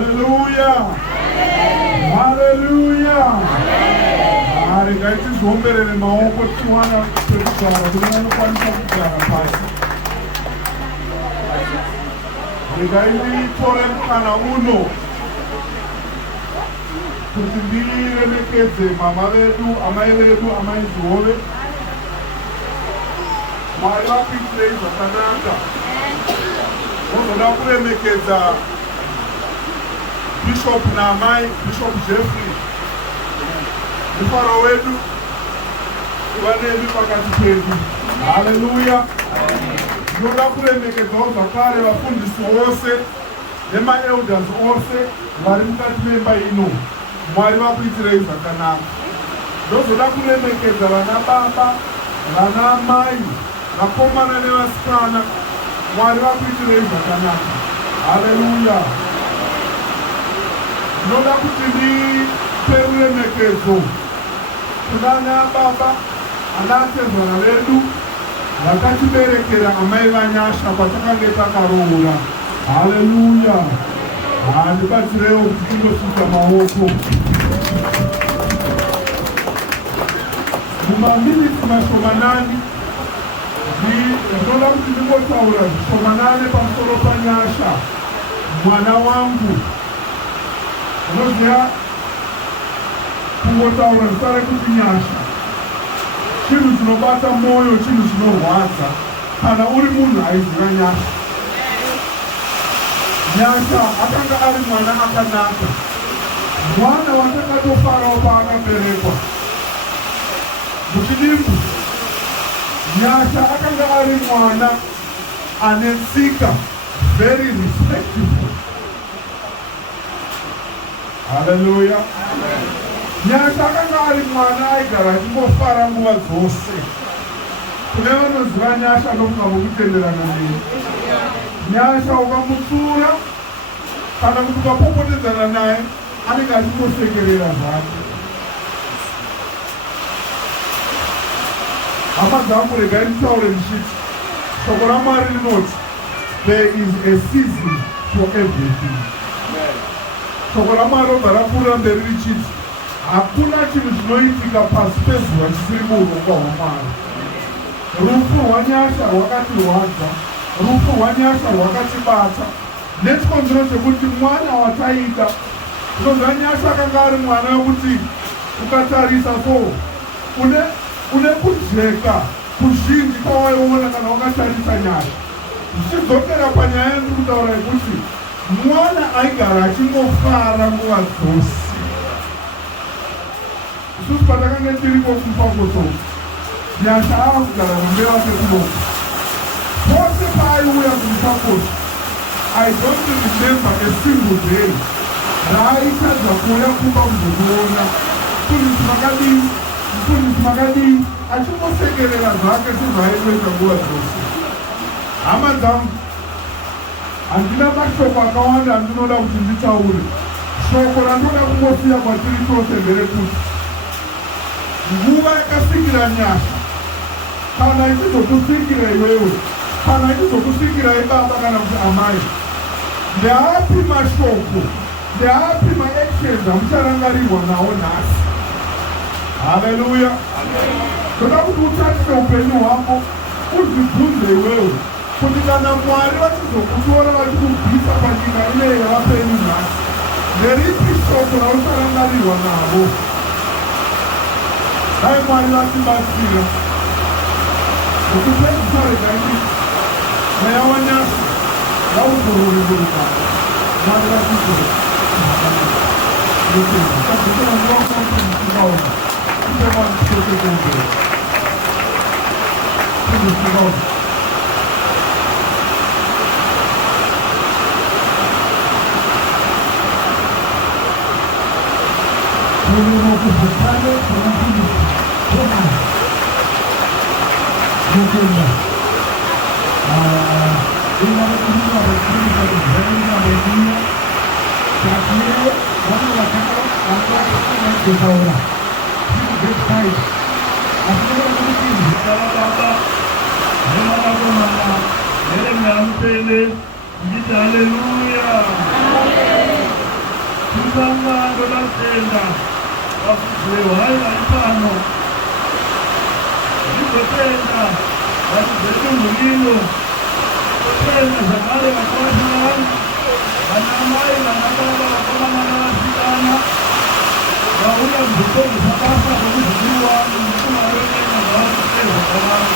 Hallelujah. Hallelujah. Ngaiti zvomberere maoko tiwana pekugara kuti vanokwanisa kugara pasi. Ngaitore mukana uno kuti ndiremekedze mama vedu, amai vedu, amai Zihove. Mwari vakuitirei zvakanaka. Vozoda kuremekedza Bishop Namai, Bishop Jeffrey, mufaro wedu, kuva nemi pakati pedu. Hallelujah. Ndinoda kuremekedzawo zvakare vafundisi vose nemaelders ose vari mukati memba ino. Mwari vakuitirei zvakanaka. Ndozoda kuremekedza vana baba, vana mai, vakomana nevasikana. Mwari vakuitirei zvakanaka. Hallelujah. Ndinoda kuti ndipe ruremekedzo kuvana baba, anatezvana vedu vakatiberekera amai vanyasha patakanga takaroora. Haleluya. Ndibatsirewo kuti tindosvika maoko. Mumaminitsi mashomanani ndinoda kuti ndingotaura zvishomanane pamusoro panyasha mwana wangu. Unoziva kungotaura zita rekuti nyasha chinhu chinobata moyo, chinhu chinorwadza kana uri munhu aiziva nyasha. Nyasha akanga ari mwana akanaka, mwana watakatofarawo paakaberekwa muchidimbu. Nyasha akanga ari mwana ane tsika, very respectful. Hallelujah. Nyasha akanga ari mwana aigara achingofara nguva dzose. Kune vanoziva nyasha nokuva vokutenderana neni. Nyasha ukamutsura kana kuti ukapopotedzana naye anenge achingosekerera zvake. Hama dzangu, regai nditaure ndichiti shoko raMwari rinoti there is a season for everything. Shoko raMwari robva rapfuurira mberi richiti hakuna chinhu chinoitika pasi pezuva chisiri muurongwa hwaMwari. Rufu rwanyasha rwakatirwadza, rufu rwanyasha rwakatibata nechikonzero chekuti mwana wataita. Zvinonzi nyasha akanga ari mwana wekuti ukatarisa so une kujeka kuzhinji kwawaiona kana wakatarisa nyasha. Zvichidzokera panyaya yandiri kutaura yekuti mwana aigara achingofara nguva dzose. Isusu patakanga tiripo kupakoso nyasha akugara mumbe wake kunoko. Pose paaiuya kumupakoso, I don't remember a single day raaitadza kuuya kumba kuzokuona mufundisi makadii achingosekerera zvake sezvaaitoita nguva dzose. Hama dzangu, handina mashoko akawanda andinoda kuti nditaure. Shoko randoda kungosiya kwatiri tose nderekuti nguva yakasvikira nyasha, kana ichizokusikira iwewe, kana ichizokusikira ibaba kana kuti amai, ndeapi mashoko, ndeapi maactions amucharangarirwa nawo nhasi? Haleluya. Ndoda kuti utatise upenyu hwako, uzvibvunze iwewe kuti kana Mwari vachizokutora vachikubvisa panyika ineyi yavapenyu nhasi, nderipi shoko raucharangarirwa navo? Dai Mwari vatibatsira ukupedzisa regaiti mweya wanyasha ngauzororeruka. Mwari vatizore Hallelujah. Msangano natenda wakuzewaila ipano ikotenda wakuzetu mulilo kotenda zakale wakwasha wanamai wanababa wakomana wasikana wauya mzukoni sabasa wakuziwa mkuma wenena wakuzewa wakomana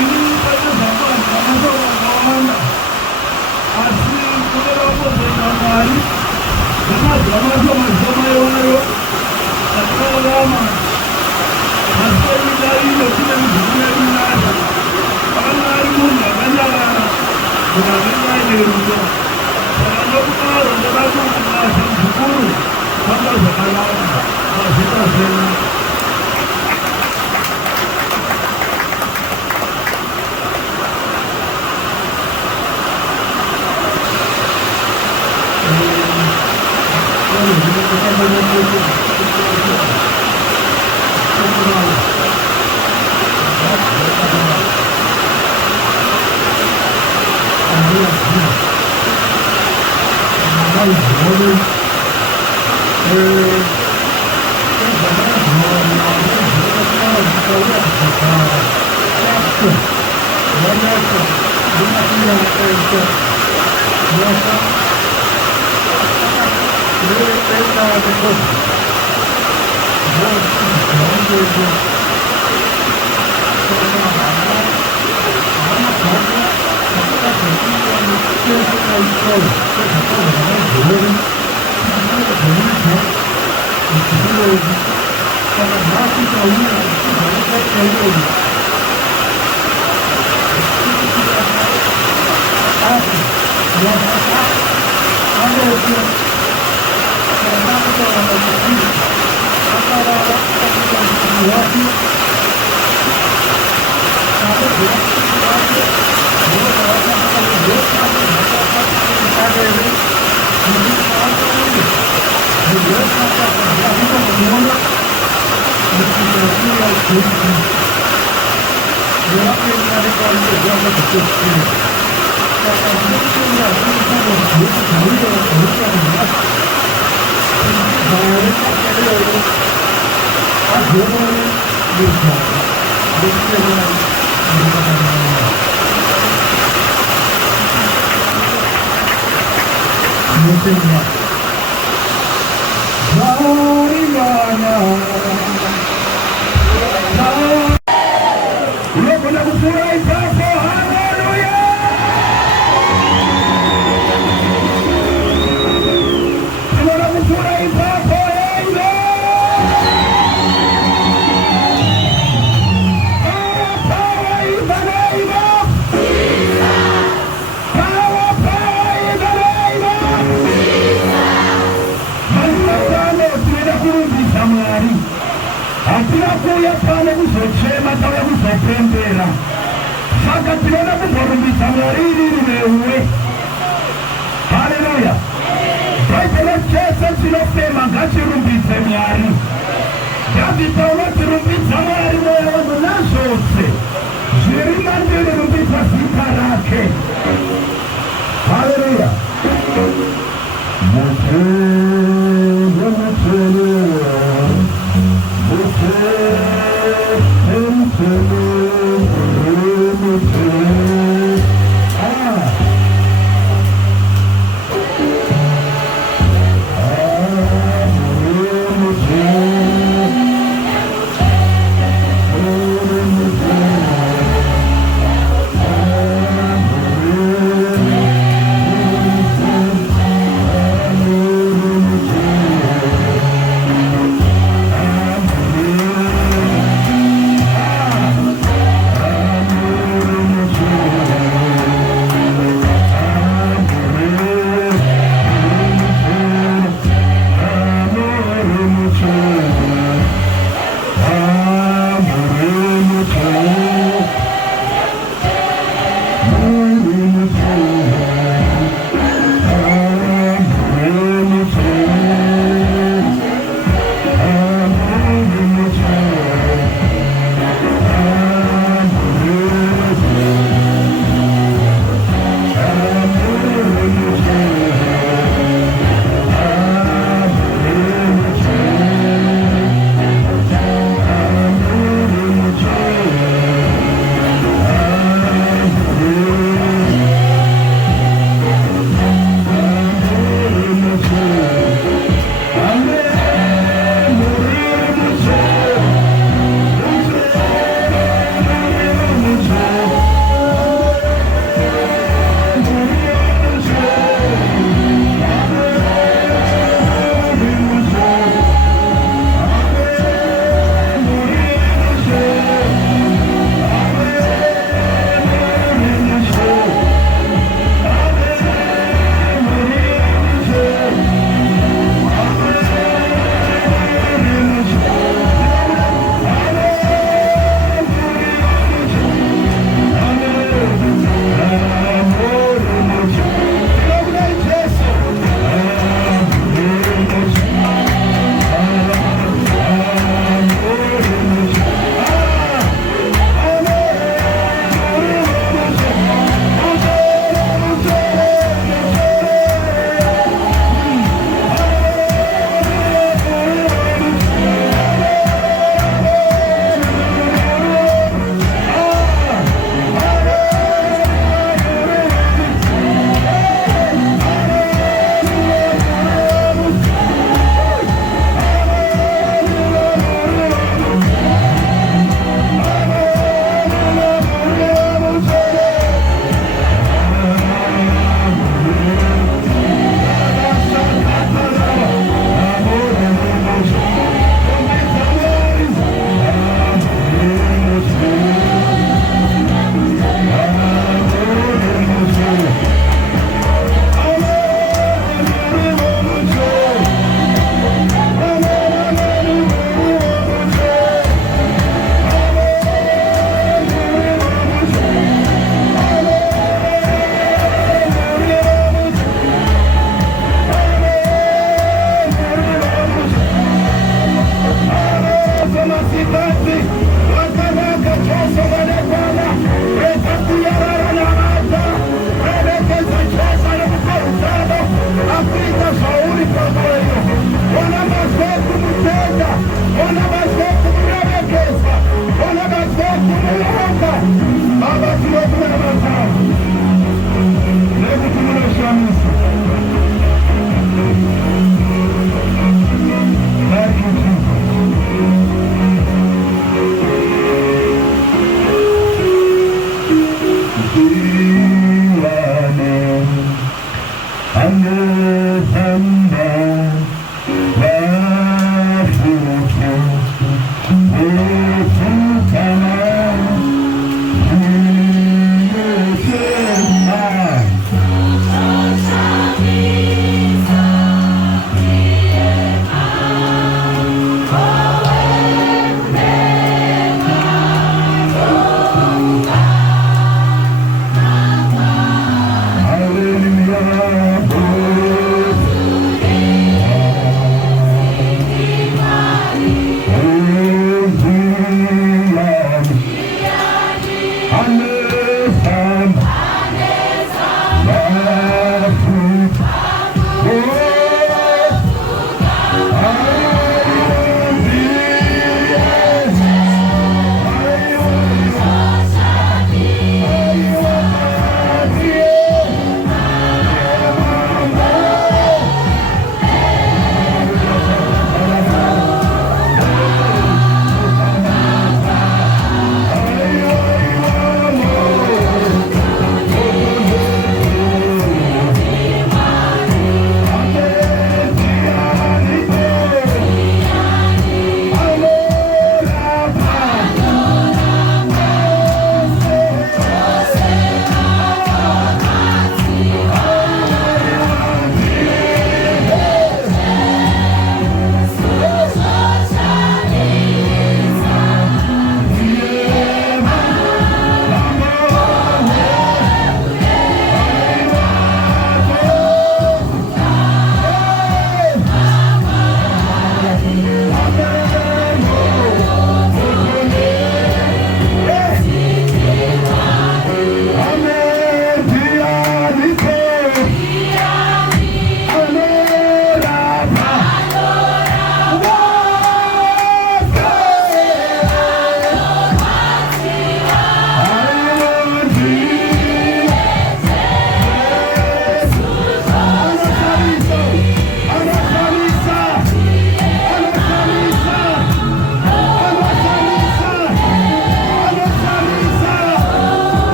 ini ipate zamani wanazoka wakomana asi kutera wakozenda mali zamazi wamazo wayo akalama asiyida ilo kile mzukuni minasa wanari mundu akanyalana kunamenyayeruzo wanokutaro ndelakukunasa mzukuru wakazakalama asikasena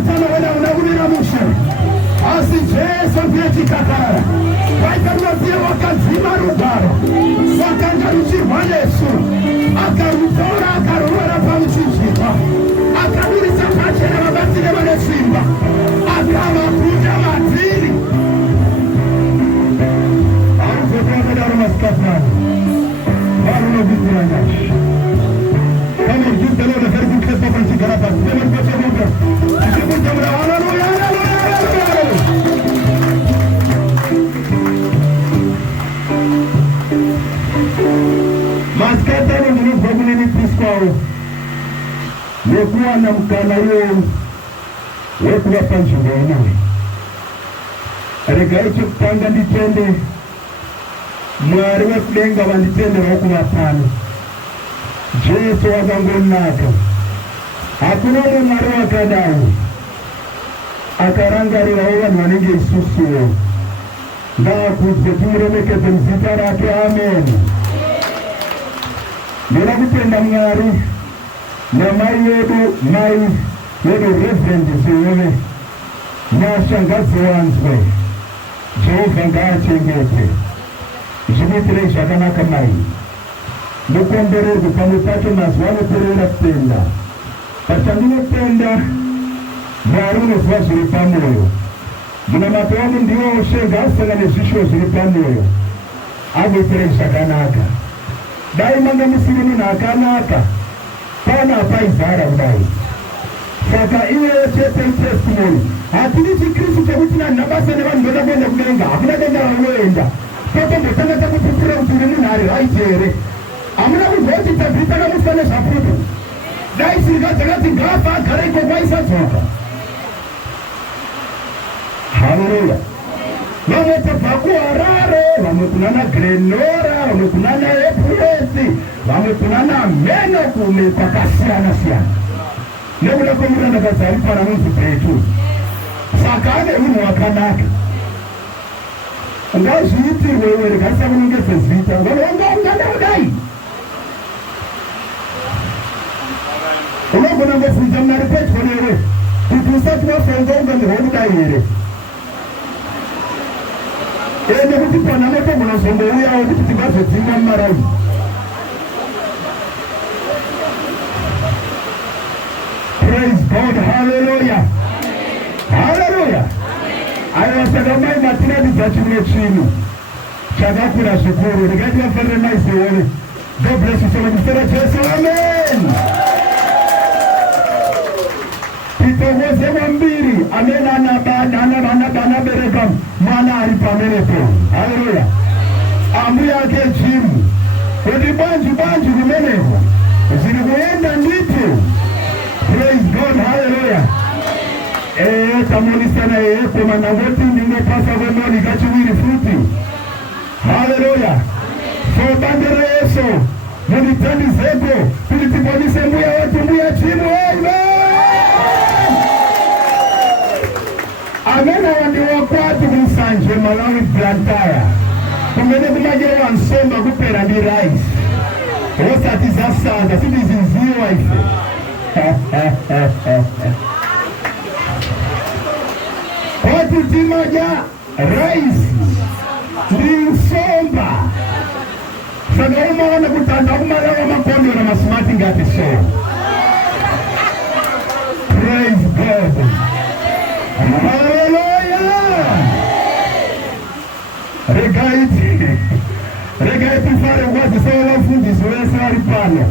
utano wena unawulira mushe asi Jesu vyechikakara vaikaruvaziye wakadzima rugwaro wakangaruchirwa Yesu akarutora akaruvara pamuchinjikwa akavirisa pachena vabatsire vane simba akavakunda madziri aruzotavadaro masikafani varunobvitsiranyasha. Come on, give the Lord a very good clap of hands. Come on, put your hand up. Hallelujah, hallelujah. Maskata ni mnuvoguni ni Kristo. Nekuwa na mkana yo. Wekuwa panchuga inawe. Regaicho kupanga nditende. Mwari wa kulenga wanditende wakuwa pano. Jesu wakangonaka. Hakuna mwari wakadai. Akarangarirawo vanhu vanenge isusuwo. Ngakuzwe tumuremekedze muzita rake. Amen. Ndoda kutenda Mwari namai yedu, mai yedu Reverend Zione nashangazi wanzwe. Jehovha ngaachengete. Zvimuitirei zvakanaka mai. Mukombererwe pamwe pacho mazuva anoperera kutenda. Pachandinotenda Mwari unoziva zviri pamwoyo. Munamato wangu ndiwo ushenga asangane nezvishuwo zviri pamwoyo. Agoitirei zvakanaka. Dai manga musiri munhu akanaka pana apaizara kudai. Saka iwewe chete testimony. Hatidi chiKristu chekuti nabasa nevanhu voda kuenda kudenga. Hakuna denga raunoenda. Totombotanga takupupura kuti uri munhu ari right here. Hamuna kuzoti tabvita namusa nezvapupu. Dai sirika dzakati ngafa agara ikoko aisadzoka. Haleluya. Vamwe tobva kuHarare, vamwe kunana Grenora, vamwe kunana Epuresi, vamwe kunana Meno kume kwakasiyana siyana. Nekuda kwemurandakadzi ari pana munzi Bretu. Saka ane munhu wakanaka. Ngazviitirwe iwe regasa kunongeze zita. Ungada kudai. Unogona ngobvunza Mwari pedyo newe kuti usati wafunga ungandirwa kudai here. Nekuti pana notogona zombouyawo kuti tingazodzimwa mumaraini. Praise God, hallelujah. Hallelujah. Aiwa saka mai matiratidza chimwe chinhu chakakura zvikuru. Regai tivafarire mai Zione. God bless you so much. Mufere Jesu, amen. Titokoze mwambiri amene anabereka mwana ari pamenepo. Haleluya. Ambuya ake Jimu. Kuti banji kumeneko ziri kuenda nditi. Praise God, hallelujah. Tamonisana koma nangoti ndinopasa kwemoni kachiwiri futi. Haleluya. So bandera Yesu munitandizeko kuti tibonise mbuya wetu, mbuya Jimu. Amena wandiwa kwatu kumsanje Malawi Blantyre. Kumene kumajero wansomba kupera ndi rice. Osati zasanga, sidi zinziwa ife. Kwatu timaja rice ndi nsomba. Saka umawana kutanda kumalawa makondo na masmati ngati so. Praise God. Hallelujah. Regaiti fare quasi solo wafundisi wese wali pano.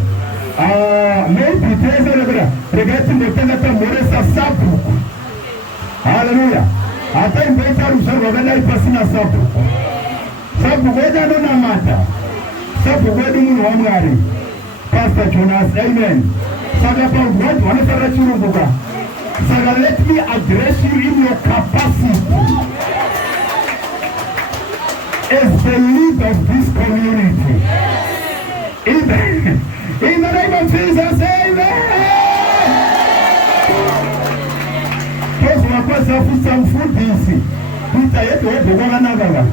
Maybe teza lebera. Regaiti ndotanga tamboresa sabuku. Hallelujah. Hata imbeita rusharu wakanda ipasina sabuku. Sabuku weda nona mata. Sabuku wedu munu wa Mwari. Pastor Jonas, amen. Saka pa wadu wanasara chirunguka. Saka let me address you in your capacity as the lead of this community. In the name of Jesus, amen. Those who are pastor some food easy. Pita yetu wetu kwa nagaga.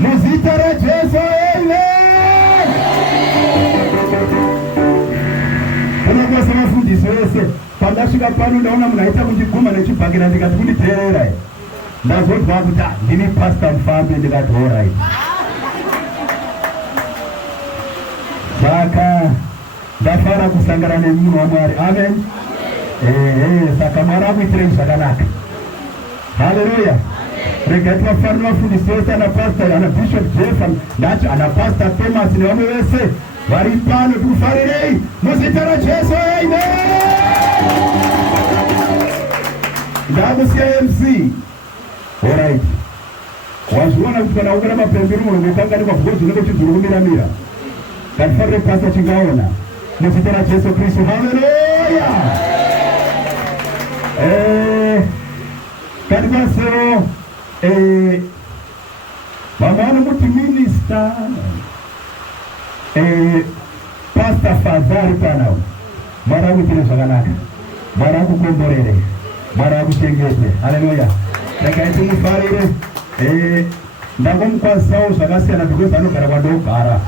Muzitara Jesu, amen. Kuna kwa some food easy. pandasvika pano ndaona munhu aita kuchiguma nechibhakira ndikati kunditeerera ndazonzwa kuti ndini Pastor Mufambi ndikati alright. Saka ndafara kusangana nemunhu waMwari. Amen. Saka Mwari akuitirei zvakanaka. Haleluya. Regai tivafanira vafundisi vese ana Pastor ana Bishop Jeff ndati ana Pastor Thomas nevamwe vese vari pano tikufarirei muzita raJesu. Amen. Ndakusiya MC. Alright. Wazviona kuti kana ukana mapembero munhu ukanganikwa bvudzi unenge uchidzurumira ngatifarire Pastor chingaona muzita raJesu Kristu. Haleluya. Katikasero vamwe vanomuti minister Pastor Fazari panawo. Mwari akuitire zvakanaka, Mwari akukomborere, Mwari akuchengete. Haleluya. Regai timufarire. Ndakomukwasisawo zvakasiyana because anogara kwandogara.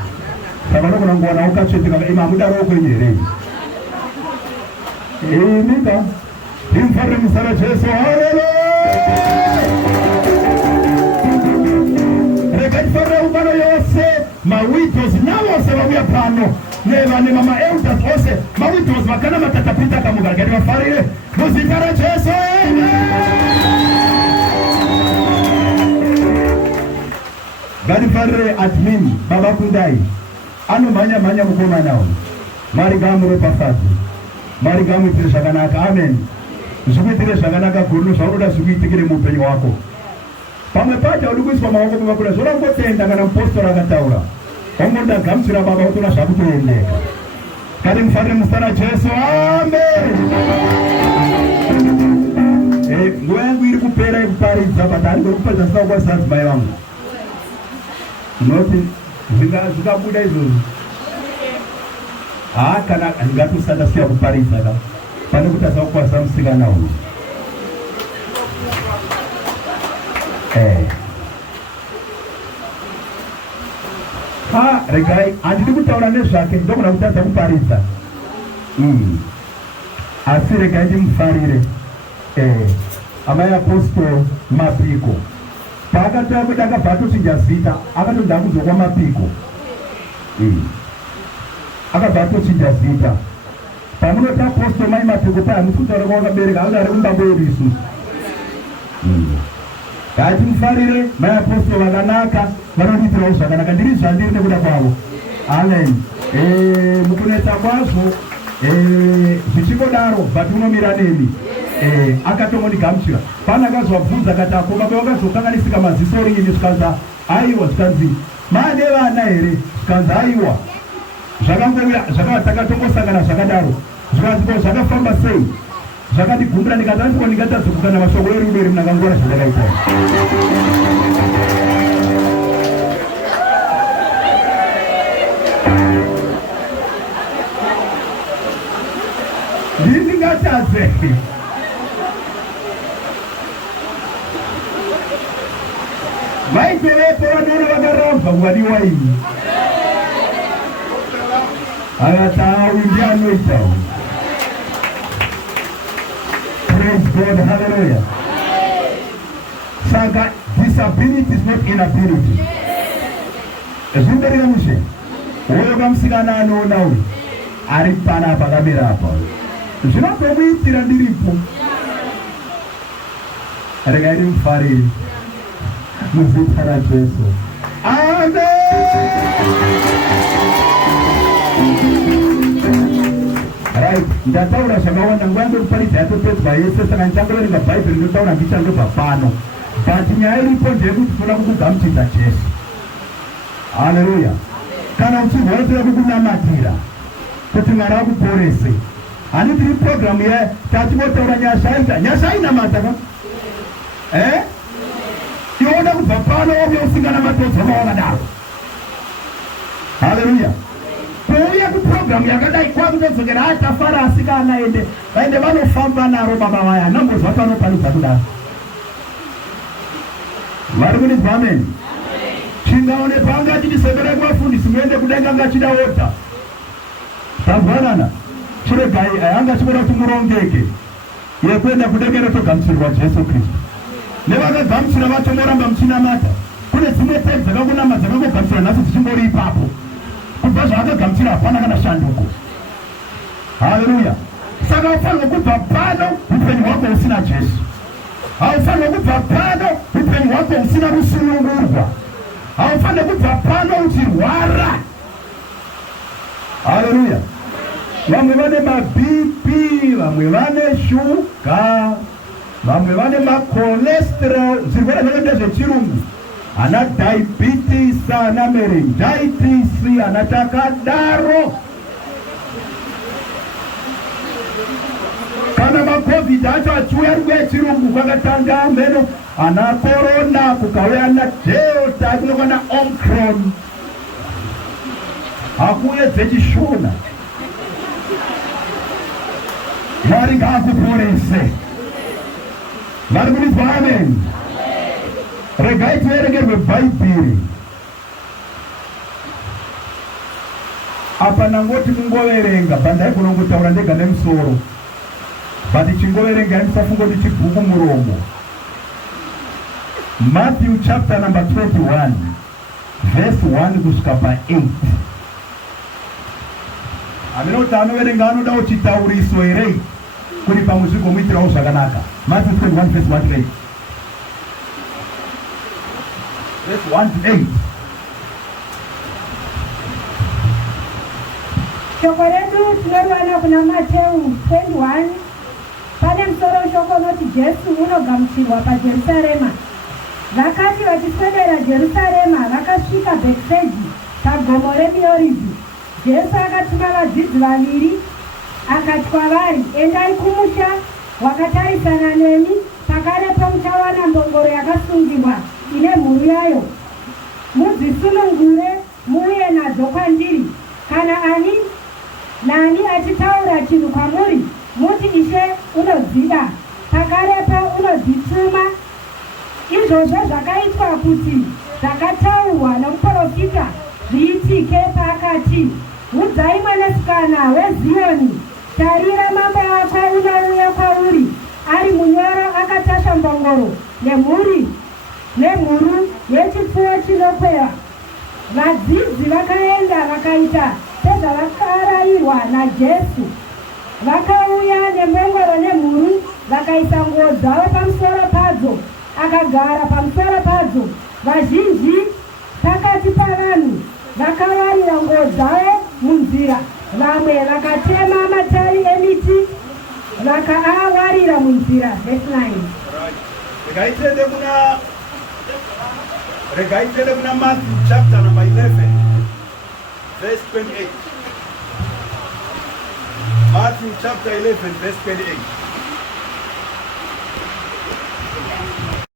Saka unogona kuwana ukatsvetika ima hamudaro kwenyu here. Nika timfarire muzita raJesu. Haleluya. Regai tifarire ungano yose, mawidows navose vauya pano nevane mama elders ose mawidows vakana matatapita kamugara gari vafarire muzita raJesu. Ngatifarire admin Baba Kundai anomhanya mukomanawo. Mwari ngamuropafadze, Mwari ngamuitire zvakanaka. Amen. Zvikuitire zvakanaka guru zvaunoda zvikuitikire muupenyu hwako. Pamwe pacho uri kuiswa maoko mumakura zvorangotenda kana mupostori akataura wangoda gamuchira Baba utona zvakutoendeka. Kati mufarire muzita raJesu. Amen. Nguva yangu iri kupera yekuparidza but handiko kuparidza sina kukwasisa madzimai vangu noti zvikabuda izvozvo kana ndingatosandasiya kuparidza ka pane kuti asakukwasisa musikana uyu. Regai handidi kutaura nezvake ndogona kutadza kuparidza asi regai ndimufarire amai apostol Mapiko paakatova kuti akabva atochinja zita akatoda kuzokwa Mapiko akabva atochinja zita pamunoti apostol mai Mapiko paya musi kutaura kwakabereka anga ari kumbambo yedu isusu. Ngatimufarire mai apostol vakanaka vanodiitirawo zvakanaka ndiri zvandiri nekuda kwavo. Amen. Mukunetsa kwazvo zvichingodaro but unomira nemi. Akatongondigamuchira pana akazobvunza akati akoma wakazokanganisika maziso rini zvikanza aiwa zvikanzi mane vana here zvikanzi aiwa zvakangouya zvakatakatongosangana zvakadaro zvikanzi zvakafamba sei zvakandigumbira ndikati andiko ndingatadzokukana mashoko erudo eri munakangora zvandakaita ndingatadze vaitovepo vanoona vakaramba kuvadiwa ini akati awi ndianoitawo. Praise God. Hallelujah. Saka disability is not inability. Zvimbereka mushe uyo kamusikana anoona uyu ari panapa akamira apa zvinotomuitira ndiripo. Regai ndimufarire muzita raJesu. Amen. Right, ndataura zvakawanda nguva ndikuparidza yatopedzwa yese saka ndichangoverenga bhaibheri rinotaura ndichandobva pano but nyaya iripo ndeyekuti toda kukugamuchidza Jesu. Haleluya. Kana uchirwara toda kukunamatira kuti Mwari akuporese. Handitiri programu tatingotaura nyasha ainamata ka iona kubva pano wauya usingana matodzoma wakadaro. Haleluya. Kuuya kuprogramu yakadai kwakutodzokera atafara asikana vaende vanofamba naro baba vaya nambozva panoparidza kudaro. Vari kunizwa amen. Chingaone pangati tisembere kuvafundisi muende kudenga ngachida odha. Tabwanana chiregai anga chibona kuti murongeke yekuenda kudekera togamuchirirwa Jesu Kristu. Nevakagamuchira vatomoramba muchinamata. Kune dzimwe tei dzakakunama dzakangogamuchira nhasi dzichingori ipapo. Kubva zvaakagamuchira hapana kana shanduko. Haleluya. Saka ufanirwa kubva pano upenyu hwako usina Jesu. Haufanirwa kubva pano upenyu hwako usina rusunungurwa. Haufanirwa kubva pano uchirwara. Haleluya. Vamwe vane maBP, vamwe vane shuga, vamwe vane macholesterol, zvirwere zvakaita zvechirungu, ana diabetes, ana meningitis, ana takadaro. Kana maCovid acho achiuya ari echirungu kwakatanga meno, ana corona, kukauya ana delta, kunokwana omicron, hakuye dzechishona. Mwari ngaakuporese. Vari kunzwa amen. Regai tierengerwe Bhaibheri. Apa nangoti mungoverenga bandai kunongotaura ndega nemusoro. But chingoverenga musafungoti chibhuku muromo. Matthew chapter number 21 verse 1 kusvika pa8. Aminoti anoverenga anoda uchitauriso here kuri pamwe zvigomuitirawo zvakanaka. Matthew 21 verse 1 to 8. Verse 1 to 8. Shoko redu tinoriwana kuna Mateu 21. Pane musoro shoko unoti Jesu unogamuchirwa paJerusarema. Vakati vachiswedera Jerusarema vakasvika Bhethfage pagomo reMiorivhi. Jesu akatuma vadzidzi vaviri akati kwavari, endai kumusha wakatarisana nemi, pakarepo muchawana mbongoro yakasungirwa ine mhuru yayo. Mudzisunungure muuye nadzo kwandiri. Kana ani nani achitaura chinhu kwamuri, muti Ishe unodzida, pakarepo unodzituma. Izvozvo zvakaitwa kuti zvakataurwa nomuprofita zviitike paakati, udzai mwanasikana weZioni, tarira mambo wako unouya kwauri, ari munyoro akatasva mbongoro nemhuru yechipfuwo chinokweva. Vadzidzi vakaenda vakaita sezvavakarayirwa naJesu. Vakauya nembongoro nemhuru, vakaisa nguo dzavo pamusoro padzo, akagara pamusoro padzo. Vazhinji pakati pavanhu vakawarira nguo dzavo munzira, vamwe vakatema matavi emiti vakaawarira munzira. Verse 9. Regai tiende kuna Matthew chapter number 11 verse 28. Matthew chapter 11 verse 28.